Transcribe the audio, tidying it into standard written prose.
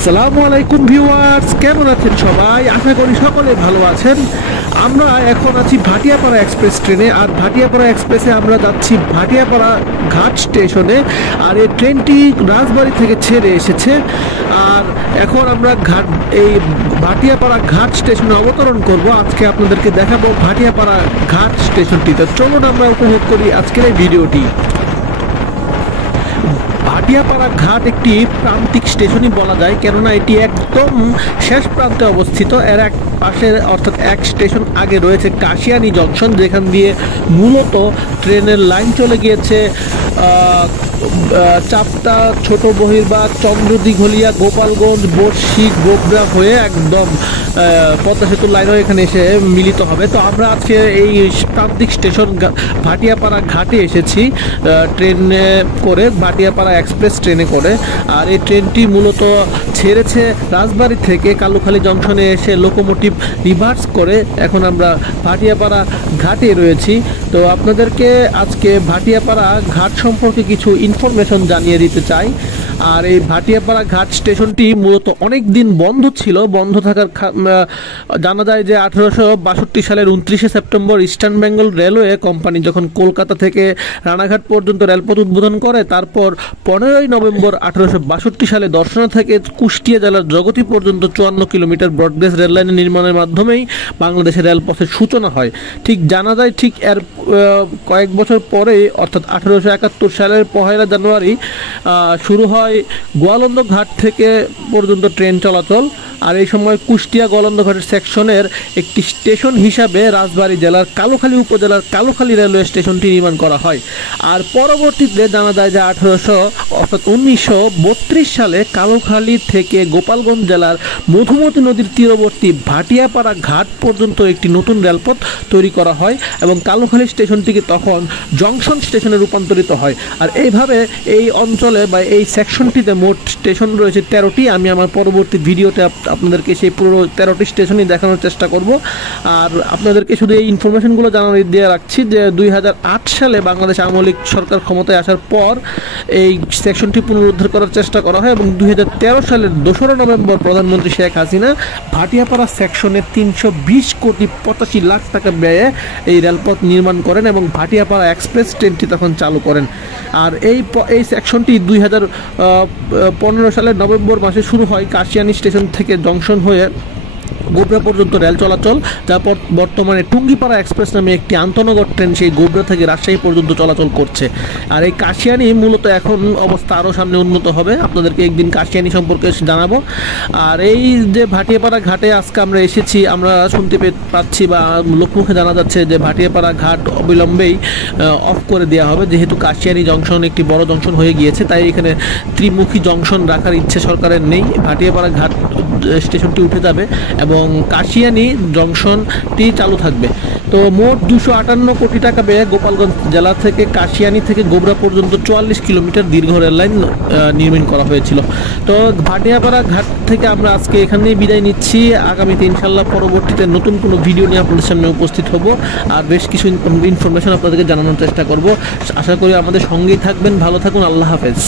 আসসালামু আলাইকুম ভিউয়ার্স, কেমন আছেন সবাই? আশা করি সকলে ভালো আছেন। আমরা এখন আছি ভাটিয়াপাড়া এক্সপ্রেস ট্রেনে, আর ভাটিয়াপাড়া এক্সপ্রেসে আমরা যাচ্ছি ভাটিয়াপাড়া ঘাট স্টেশনে। আর এই ট্রেনটি রাজবাড়ী থেকে ছেড়ে এসেছে, আর এখন আমরা এই ভাটিয়াপাড়া ঘাট স্টেশনে অবতরণ করব। আজকে আপনাদেরকে দেখাবো ভাটিয়াপাড়া ঘাট স্টেশনটিতে। চলুন আমরা উপভোগ করি আজকের এই ভিডিওটি। ভাটিয়াপাড়া ঘাট একটি প্রান্তিক স্টেশনই বলা যায়, কেননা এটি একদম শেষ প্রান্তে অবস্থিত। এর এক পাশে অর্থাৎ এক স্টেশন আগে রয়েছে কাশিয়ানী জংশন, যেখান দিয়ে মূলত ট্রেনের লাইন চলে গিয়েছে চাপটা, ছোট বহিরবাগ, চন্দ্রদিঘলিয়া, গোপালগঞ্জ, বর্ষি, গোবরা হয়ে একদম পদ্মা সেতুর লাইনও এখানে এসে মিলিত হবে। তো আমরা আজকে এই প্রান্তিক স্টেশন ভাটিয়াপাড়া ঘাটে এসেছি ট্রেনে করে, ভাটিয়াপাড়া এক্সপ্রেস ট্রেনে করে। আর এই ট্রেনটি মূলত ছেড়েছে রাজবাড়ী থেকে, কালুখালী জংশনে এসে লোকোমোটিভ রিভার্স করে এখন আমরা ভাটিয়াপাড়া ঘাটে রয়েছি। তো আপনাদেরকে আজকে ভাটিয়াপাড়া ঘাট সম্পর্কে কিছু ইনফরমেশন জানিয়ে দিতে চাই। আর এই ভাটিয়াপাড়া ঘাট স্টেশনটি মূলত অনেক দিন বন্ধ ছিল। বন্ধ থাকার জানা যায় যে 1862 সালের 29শে September eastern Bengal railway company যখন কলকাতা থেকে রানাঘাট পর্যন্ত রেলপথ উদ্বোধন করে, তারপর 15ই নভেম্বর 1862 সালে দর্শনা থেকে কুষ্টিয়া জেলার জগতি পর্যন্ত 54 কিলোমিটার ব্রডগেজ রেললাইন নির্মাণের মাধ্যমেই বাংলাদেশের রেলপথের সূচনা হয়। ঠিক জানা যায় ঠিক এর কয়েক বছর পরে অর্থাৎ 1871 সালের 1 জানুয়ারি শুরু হয় গোয়ালন্দ ঘাট থেকে পর্যন্ত ট্রেন চলাচল। আর এই সময় কুষ্টিয়া গোয়ালন্দ ঘাটের সেকশনের একটি স্টেশন হিসাবে রাজবাড়ী জেলার কালুখালী উপজেলার কালুখালী রেলওয়ে স্টেশনটি নির্মাণ করা হয়। আর পরবর্তীতে জানা যায় যে 1932 সালে কালুখালী থেকে গোপালগঞ্জ জেলার মধুমতি নদীর তীরবর্তী ভাটিয়াপাড়া ঘাট পর্যন্ত একটি নতুন রেলপথ তৈরি করা হয় এবং কালুখালী স্টেশনটিকে তখন জংশন স্টেশনে রূপান্তরিত হয়। আর এইভাবে এই অঞ্চলে বা এই সেকশনটিতে মোট স্টেশন রয়েছে 13টি। আমি আমার পরবর্তী ভিডিওতে আপনাদেরকে সেই পুরো 13টি স্টেশনই দেখানোর চেষ্টা করব। আর আপনাদেরকে শুধু এই ইনফরমেশনগুলো দিয়ে রাখছি যে 2008 সালে বাংলাদেশ আওয়ামী লীগ সরকার ক্ষমতায় আসার পর এই সেকশনটি পুনরুদ্ধার করার চেষ্টা করা হয় এবং 2013 সালের 2রা নভেম্বর প্রধানমন্ত্রী শেখ হাসিনা ভাটিয়াপাড়া সেকশনে 320 কোটি 85 লাখ টাকা ব্যয়ে এই রেলপথ নির্মাণ করেন এবং ভাটিয়াপাড়া এক্সপ্রেস ট্রেনটি তখন চালু করেন। আর এই সেকশনটি 2015 সালের নভেম্বর মাসে শুরু হয় কাশিয়ানী স্টেশন থেকে জংশন হয়ে গোবরা পর্যন্ত রেল চলাচল, তারপর বর্তমানে টুঙ্গিপাড়া এক্সপ্রেস নামে একটি আন্তনগর ট্রেন সেই গোবরা থেকে রাজশাহী পর্যন্ত চলাচল করছে। আর এই কাশিয়ানী মূলত এখন অবস্থা আরও সামনে উন্নত হবে, আপনাদেরকে একদিন কাশিয়ানী সম্পর্কে জানাবো। আর এই যে ভাটিয়াপাড়া ঘাটে আজকে আমরা এসেছি, আমরা শুনতে পাচ্ছি বা লোকমুখে জানা যাচ্ছে যে ভাটিয়াপাড়া ঘাট অবিলম্বেই অফ করে দেওয়া হবে, যেহেতু কাশিয়ানী জংশন একটি বড় জংশন হয়ে গিয়েছে, তাই এখানে ত্রিমুখী জংশন রাখার ইচ্ছে সরকারের নেই। ভাটিয়াপাড়া ঘাট স্টেশনটি উঠে যাবে এবং কাশিয়ানী জংশনটি চালু থাকবে। তো মোট 258 কোটি টাকা ব্যয়ে গোপালগঞ্জ জেলা থেকে কাশিয়ানী থেকে গোবরা পর্যন্ত 44 কিলোমিটার দীর্ঘ রেল লাইন নির্মাণ করা হয়েছিল। তো ভাটিয়াপাড়া ঘাট থেকে আমরা আজকে এখানেই বিদায় নিচ্ছি। আগামীতে ইনশাল্লাহ পরবর্তীতে নতুন কোনো ভিডিও নিয়ে আপনাদের সামনে উপস্থিত হব আর বেশ কিছু ইনফরমেশন আপনাদেরকে জানানোর চেষ্টা করব। আশা করি আমাদের সঙ্গেই থাকবেন। ভালো থাকুন। আল্লাহ হাফেজ।